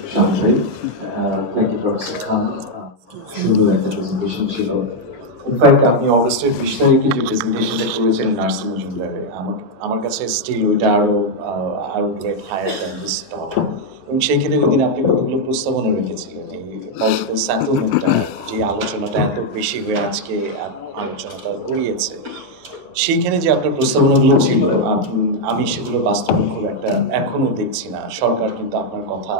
Shanghai. Thank you, Professor Khan. শুধু একটা presentation ছিল। ইনফ্যাক্ট আপনি অগস্টের 20 তারিখে যে প্রেজেন্টেশনটা করেছিলেন নার্সিং মজুমদারে আমার কাছে স্টিল ওইটা আরো গ্রেট হায়ার দ্যান দিস টক। এবং সেইখানে ওই দিন আপনি কতগুলো প্রস্তাবনা রেখেছিলেন এই পলিটিক্যাল সেটেলমেন্টটা, যে আলোচনাটা এত বেশি হয়ে আজকে আলোচনাটা গড়িয়েছে, সেইখানে যে আপনার প্রস্তাবনাগুলো ছিল আমি সেগুলো বাস্তবে খুব একটা এখনো দেখছি না। সরকার কিন্তু আপনার কথা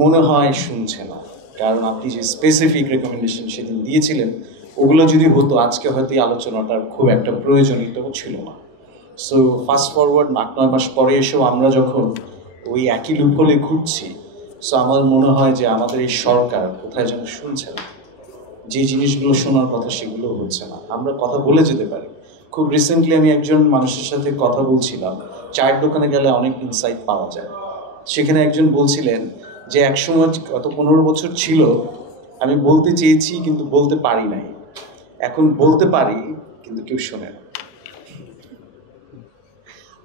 মনে হয় শুনছে না, কারণ আপনি যে স্পেসিফিক রেকমেন্ডেশন সেদিন দিয়েছিলেন ওগুলো যদি হতো আজকে হয়তো এই আলোচনাটার খুব একটা প্রয়োজনীয় ছিল না। সো ফাস্ট ফরওয়ার্ড 8-9 মাস পরে এসেও আমরা যখন ওই একই লুপহোলে ঘুরছি, সো আমার মনে হয় যে আমাদের এই সরকার কোথায় যেন শুনছে না, যে জিনিসগুলো শোনার কথা সেগুলো হচ্ছে না। আমরা কথা বলে যেতে পারি। খুব রিসেন্টলি আমি একজন মানুষের সাথে কথা বলছিলাম, চায়ের দোকানে গেলে অনেক ইনসাইট পাওয়া যায়। সেখানে একজন বলছিলেন যে একসময় গত 15 বছর ছিল আমি বলতে চেয়েছি কিন্তু বলতে পারি নাই, এখন বলতে পারি কিন্তু কেউ শোনে না।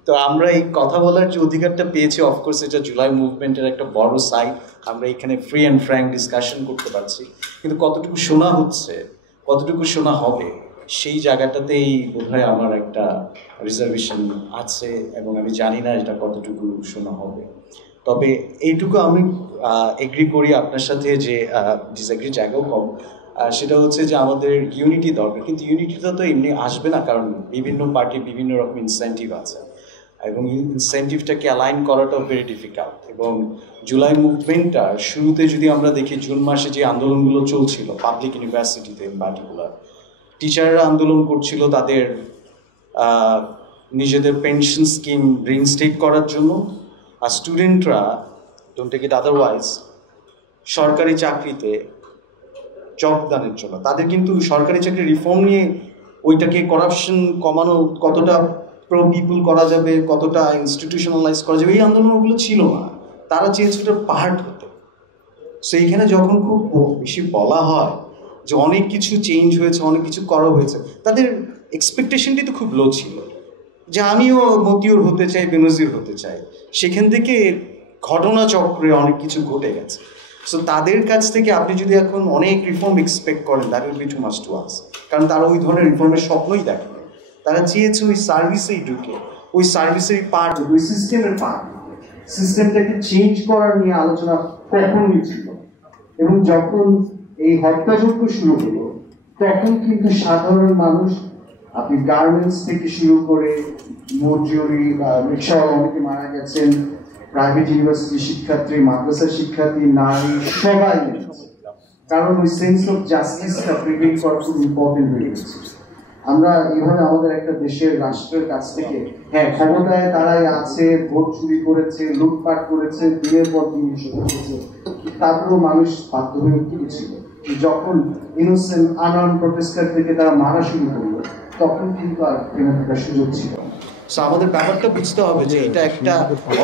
তো আমরা এই কথা বলার যে অধিকারটা পেয়েছি, অফকোর্স এটা জুলাই মুভমেন্টের একটা বড় সাইড। আমরা এখানে ফ্রি অ্যান্ড ফ্র্যাঙ্ক ডিসকাশন করতে পারছি, কিন্তু কতটুকু শোনা হচ্ছে, কতটুকু শোনা হবে, সেই জায়গাটাতেই বোধহয় আমার একটা রিজার্ভেশন আছে, এবং আমি জানি না এটা কতটুকু শোনা হবে। তবে এইটুকু আমি এগ্রি করি আপনার সাথে, যে ডিসএগ্রি জায়গাও কম, সেটা হচ্ছে যে আমাদের ইউনিটি দরকার। কিন্তু ইউনিটিটা তো এমনি আসবে না, কারণ বিভিন্ন পার্টির বিভিন্ন রকম ইনসেন্টিভ আছে, এবং ইনসেন্টিভটাকে অ্যালাইন করাটাও ভেরি ডিফিকাল্ট। এবং জুলাই মুভমেন্টটার শুরুতে যদি আমরা দেখি, জুন মাসে যে আন্দোলনগুলো চলছিল পাবলিক ইউনিভার্সিটিতে ইন পার্টিকুলার, টিচাররা আন্দোলন করছিল তাদের নিজেদের পেনশন স্কিম রিইনস্টেট করার জন্য, আর স্টুডেন্টরা ডোন্ট টেক ইট আদারওয়াইজ সরকারি চাকরিতে যোগদানের জন্য। তাদের কিন্তু সরকারি চাকরি রিফর্ম নিয়ে ওইটাকে করাপশন কমানো, কতটা প্রো পিপুল করা যাবে, কতটা ইনস্টিটিউশনালাইজ করা যাবে, এই আন্দোলনগুলো ছিল না। তারা চেয়েছে ওটার পার্ট হতে। সো এইখানে যখন খুব বেশি বলা হয় যে অনেক কিছু চেঞ্জ হয়েছে, অনেক কিছু করা হয়েছে, তাদের এক্সপেকটেশনটি তো খুব লো ছিল, যে আমিও মতিউর হতে চাই, বেনজির হতে চাই। সেখান থেকে ঘটনাচক্রে অনেক কিছু ঘটে গেছে। সো তাদের কাছ থেকে আপনি যদি এখন অনেক রিফর্ম এক্সপেক্ট করেন, that will be too much to us. কারণ তারা ওই ধরনের রিফর্মের স্বপ্নই দেখে। তারা চেয়েছে ওই সার্ভিসেই ঢুকে, ওই সার্ভিসের পার্ট, ওই সিস্টেমের পার্ট, সিস্টেমটাকে চেঞ্জ করার নিয়ে আলোচনা কখনই ছিল। এবং যখন এই হত্যাযজ্ঞ শুরু হলো, তখন কিন্তু সাধারণ মানুষ, আপনি গার্মেন্টস থেকে শুরু করে মজুরি, রিক্সাওয়ালা অনেকে মারা গেছেন, প্রাইভেট ইউনিভার্সিটি শিক্ষার্থী, মাদ্রাসা শিক্ষার্থী, নারী, সবাই, কারণ ওই সেন্স অফ জাস্টিসটা প্রিভেইল করা খুব ইম্পর্টেন্ট হয়ে গেছে। আমরা এভাবে আমাদের একটা দেশের রাষ্ট্রের কাছ থেকে, হ্যাঁ ক্ষমতায় তারাই আছে, ভোট চুরি করেছে, লুটপাট করেছে, দিনের পর দিন করেছে, তারপরেও মানুষ বাধ্য হয়ে গিয়েছিল। যখন ইনোসেন্ট আনআর্ম প্রোটেস্টার থেকে তারা মারা শুরু করলো, তখন কিন্তু আর থেমে থাকার সুযোগ ছিল না। সো আমাদের ব্যাপারটা বুঝতে হবে যে এটা একটা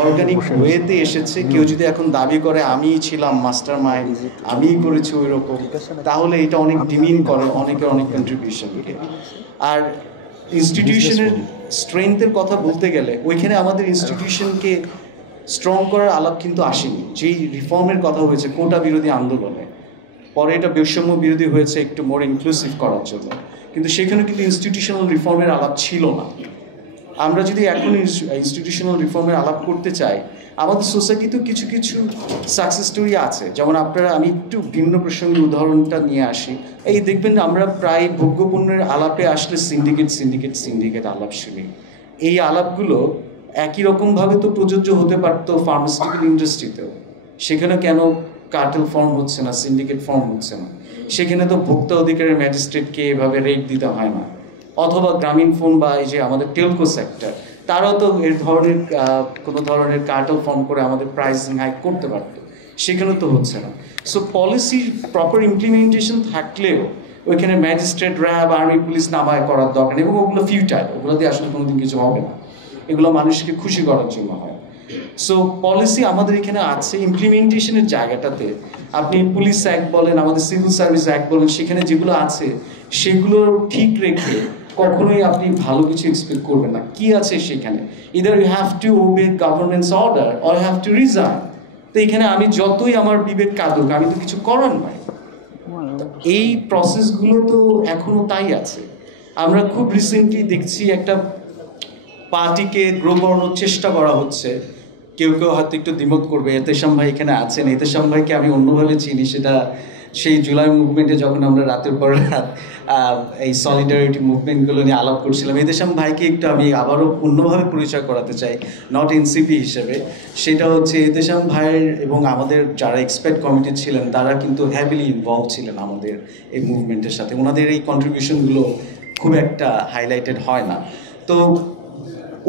অর্গানিক ওয়েতে এসেছে। কেউ যদি এখন দাবি করে আমিই ছিলাম মাস্টার মাইন্ড, আমিই করেছি ওই রকম, তাহলে এটা অনেক ডিমিন করে অনেকের অনেক কন্ট্রিবিউশনকে। আর ইনস্টিটিউশনের স্ট্রেংথের কথা বলতে গেলে, ওইখানে আমাদের ইনস্টিটিউশনকে স্ট্রং করার আলাপ কিন্তু আসেনি। যেই রিফর্মের কথা হয়েছে কোটা বিরোধী আন্দোলনে, পরে এটা বৈষম্য বিরোধী হয়েছে একটু মোর ইনক্লুসিভ করার জন্য, কিন্তু সেখানে কিন্তু ইনস্টিটিউশনাল রিফর্মের আলাপ ছিল না। আমরা যদি এখন ইনস্টিটিউশনাল রিফর্মের আলাপ করতে চাই, আমাদের সোসাইটিতেও কিছু কিছু সাকসেস স্টোরি আছে। যেমন আপনারা, আমি একটু ভিন্ন প্রসঙ্গে উদাহরণটা নিয়ে আসি। এই দেখবেন আমরা প্রায় ভোগ্যপণ্যের আলাপে আসলে সিন্ডিকেট সিন্ডিকেট সিন্ডিকেট আলাপ শুনি। এই আলাপগুলো একই রকমভাবে তো প্রযোজ্য হতে পারতো ফার্মাসিউটিক্যাল ইন্ডাস্ট্রিতেও। সেখানে কেন কার্টেল ফর্ম হচ্ছে না, সিন্ডিকেট ফর্ম হচ্ছে না? সেখানে তো ভোক্তা অধিকারের ম্যাজিস্ট্রেটকে এভাবে রেট দিতে হয় না। অথবা গ্রামীণ ফোন বা এই যে আমাদের টেলকো সেক্টর, তারাও তো এর ধরনের কোনো ধরনের কার্টেল ফর্ম করে আমাদের প্রাইসিং হাইক করতে পারতো, সেখানে তো হচ্ছে না। সো পলিসির প্রপার ইমপ্লিমেন্টেশন থাকলেও ওইখানে ম্যাজিস্ট্রেট, র্যাব, আর্মি, পুলিশ নামায় করার দরকার নেই, এবং ওগুলো ফিউটাইল, ওগুলো দিয়ে আসলে কোনোদিন কিছু হবে না। এগুলো মানুষকে খুশি করার জন্য হয়। সো পলিসি আমাদের এখানে আছে, ইমপ্লিমেন্টেশনের জায়গাটাতে আপনি পুলিশ অ্যাক্ট বলেন, আমাদের সিভিল সার্ভিস অ্যাক্ট বলেন, সেখানে যেগুলো আছে সেগুলো ঠিক রেখে কখনোই আপনি ভালো কিছু এক্সপেক্ট করবেন না। কি আছে সেখানে? Either you have to obey government's order or you have to resign. তো এখানে আমি যতই আমার বিবেক কাঁদুক, আমি তো কিছু করার নাই। এই প্রসেসগুলো তো এখনো তাই আছে। আমরা খুব রিসেন্টলি দেখছি একটা পার্টিকে গ্রো করানোর চেষ্টা করা হচ্ছে। কেউ কেউ হয়তো একটু দ্বিমত করবে, এতেশাম ভাই এখানে আছেন, এতেশাম ভাইকে আমি অন্যভাবে চিনি, সেটা সেই জুলাই মুভমেন্টে যখন আমরা রাতের পর রাত এই সলিডারিটি মুভমেন্টগুলো নিয়ে আলাপ করছিলাম, এতেশাম ভাইকে একটু আমি আবারও অন্যভাবে পরিচয় করাতে চাই, নট এনসিপি হিসেবে। সেটা হচ্ছে এতেশাম ভাইয়ের এবং আমাদের যারা এক্সপার্ট কমিটি ছিলেন তারা কিন্তু হ্যাভিলি ইনভলভ ছিলেন আমাদের এই মুভমেন্টের সাথে। ওনাদের এই কন্ট্রিবিউশনগুলো খুব একটা হাইলাইটেড হয় না। তো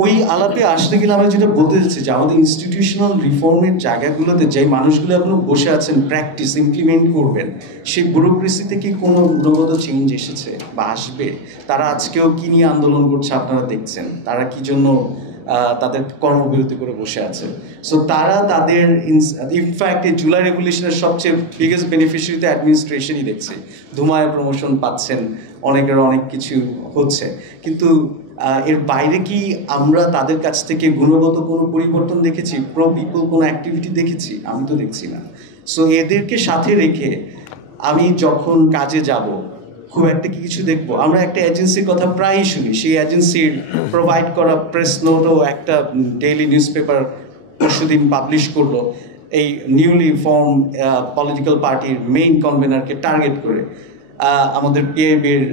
ওই আলাপে আসতে গেলে আমরা যেটা বলতে চাচ্ছি যে আমাদের ইনস্টিটিউশনাল রিফর্মের জায়গাগুলোতে যে মানুষগুলো এখনো বসে আছেন প্র্যাকটিস ইমপ্লিমেন্ট করবেন, সেই ব্যুরোক্রেসিতে কি কোনো গুণগত চেঞ্জ এসেছে বা আসবে? তারা আজকেও কি নিয়ে আন্দোলন করছে আপনারা দেখছেন, তারা কি জন্য তাদের কর্মবিরতি করে বসে আছে। সো তারা তাদের ইনফ্যাক্ট এই জুলাই রেগুলেশনের সবচেয়ে বিগেস্ট বেনিফিশিয়ারি তো অ্যাডমিনিস্ট্রেশনই দেখছে, ধুমায় প্রমোশন পাচ্ছেন, অনেকের অনেক কিছু হচ্ছে, কিন্তু এর বাইরে কি আমরা তাদের কাছ থেকে গুণগত কোনো পরিবর্তন দেখেছি, প্রো পিপল কোনো অ্যাক্টিভিটি দেখেছি? আমি তো দেখছি না। সো এদেরকে সাথে রেখে আমি যখন কাজে যাব খুব একটা কিছু দেখবো। আমরা একটা এজেন্সির কথা প্রায়ই শুনি, সেই এজেন্সির প্রোভাইড করা প্রেস নোটও একটা ডেইলি নিউজ পেপার পরশুদিন পাবলিশ করলো এই নিউলি ফর্ম পলিটিক্যাল পার্টির মেইন কনভেনারকে টার্গেট করে। আমাদের পিএবির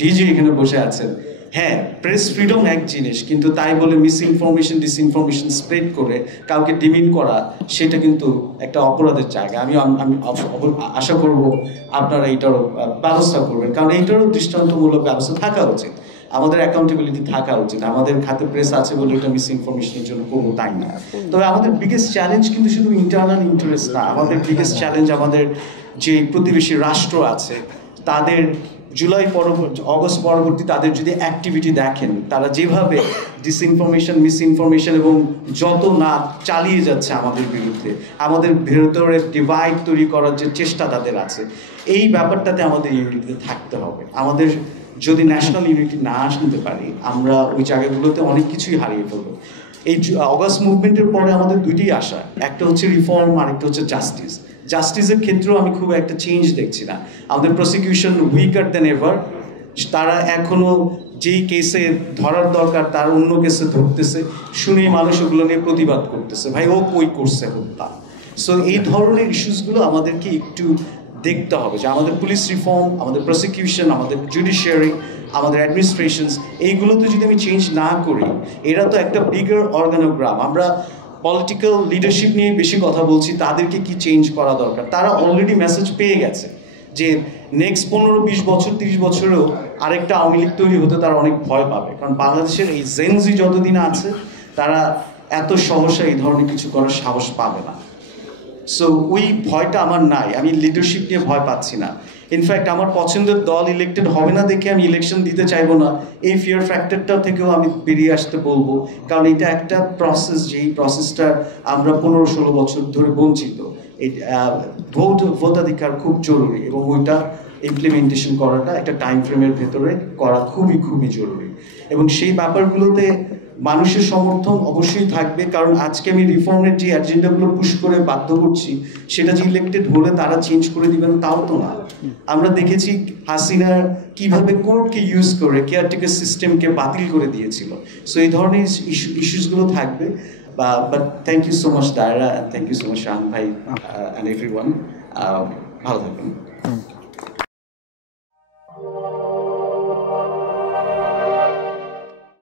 ডিজি এখানে বসে আছেন। হ্যাঁ, প্রেস ফ্রিডম এক জিনিস, কিন্তু তাই বলে মিস ইনফরমেশন ডিসইনফরমেশন স্প্রেড করে কাউকে ডিমিন করা, সেটা কিন্তু একটা অপরাধের জায়গা। আমি আশা করব আপনারা এইটারও ব্যবস্থা করবেন, কারণ এইটারও দৃষ্টান্তমূলক ব্যবস্থা থাকা উচিত, আমাদের অ্যাকাউন্টেবিলিটি থাকা উচিত। আমাদের খাতে প্রেস আছে বলে এটা মিস ইনফরমেশনের জন্য করবো তাই না। তবে আমাদের বিগেস্ট চ্যালেঞ্জ কিন্তু শুধু ইন্টারনাল ইন্টারেস্ট না, আমাদের বিগেস্ট চ্যালেঞ্জ আমাদের যে প্রতিবেশী রাষ্ট্র আছে তাদের জুলাই পরবর্তী অগস্ট পরবর্তী তাদের যদি অ্যাক্টিভিটি দেখেন, তারা যেভাবে ডিসইনফরমেশন মিসইনফরমেশন এবং যত না চালিয়ে যাচ্ছে আমাদের বিরুদ্ধে, আমাদের ভেতরে ডিভাইড তৈরি করার যে চেষ্টা তাদের আছে, এই ব্যাপারটাতে আমাদের ইউনিটিতে থাকতে হবে। আমাদের যদি ন্যাশনাল ইউনিটি না আনতে পারি, আমরা ওই জায়গাগুলোতে অনেক কিছুই হারিয়ে ফেলবো। এই অগস্ট মুভমেন্টের পরে আমাদের দুইটি আশা, একটা হচ্ছে রিফর্ম, আরেকটা হচ্ছে জাস্টিস। জাস্টিসের ক্ষেত্রেও আমি খুব একটা চেঞ্জ দেখছি না। আমাদের প্রসিকিউশন উইকার দেন এভার, তারা এখনো যেই কেসে ধরার দরকার তার অন্য কেসে ধরতেছে, শুনেই মানুষ ওগুলো নিয়ে প্রতিবাদ করতেছে, ভাই ও কই করছে হত্যা। সো এই ধরনের ইস্যুসগুলো আমাদেরকে একটু দেখতে হবে যে আমাদের পুলিশ রিফর্ম, আমাদের প্রসিকিউশন, আমাদের জুডিশিয়ারি, আমাদের অ্যাডমিনিস্ট্রেশনস, এইগুলোতে যদি আমি চেঞ্জ না করি, এরা তো একটা বিগার অর্গানোগ্রাম। আমরা পলিটিক্যাল লিডারশিপ নিয়ে বেশি কথা বলছি, তাদেরকে কি চেঞ্জ করা দরকার? তারা অলরেডি মেসেজ পেয়ে গেছে যে নেক্সট 15-20 বছর 30 বছরেও আরেকটা আওয়ামী লীগ তৈরি হতে তারা অনেক ভয় পাবে, কারণ বাংলাদেশের এই জেনজি যতদিন আছে তারা এত সহসা এই ধরনের কিছু করার সাহস পাবে না। সো ওই ভয়টা আমার নাই, আমি লিডারশিপ নিয়ে ভয় পাচ্ছি না। ইনফ্যাক্ট আমার পছন্দের দল ইলেক্টেড হবে না দেখে আমি ইলেকশন দিতে চাইবো না, এই ফিয়ার ফ্যাক্টরটা থেকেও আমি বেরিয়ে আসতে বলবো, কারণ এটা একটা প্রসেস, যেই প্রসেসটা আমরা 15-16 বছর ধরে বঞ্চিত। এই ভোটাধিকার খুব জরুরি এবং ওইটা ইমপ্লিমেন্টেশন করাটা একটা টাইম ফ্রেমের ভেতরে করা খুবই খুবই জরুরি, এবং সেই ব্যাপারগুলোতে মানুষের সমর্থন অবশ্যই থাকবে। কারণ আজকে আমি রিফর্মের যে এজেন্ডাগুলো পুশ করে বাধ্য করছি, সেটা যে ইলেক্টেড হলে তারা চেঞ্জ করে দিবেন তাও তো না। আমরা দেখেছি হাসিনা কিভাবে কোর্টকে ইউজ করে কেয়ারটেকার সিস্টেমকে বাতিল করে দিয়েছিল। সো এই ধরনের ইস্যুসগুলো থাকবে। But thank you so much Daira, thank you so much Shahan ভাই অ্যান্ড এভরিওয়ান। ভালো থাকবেন।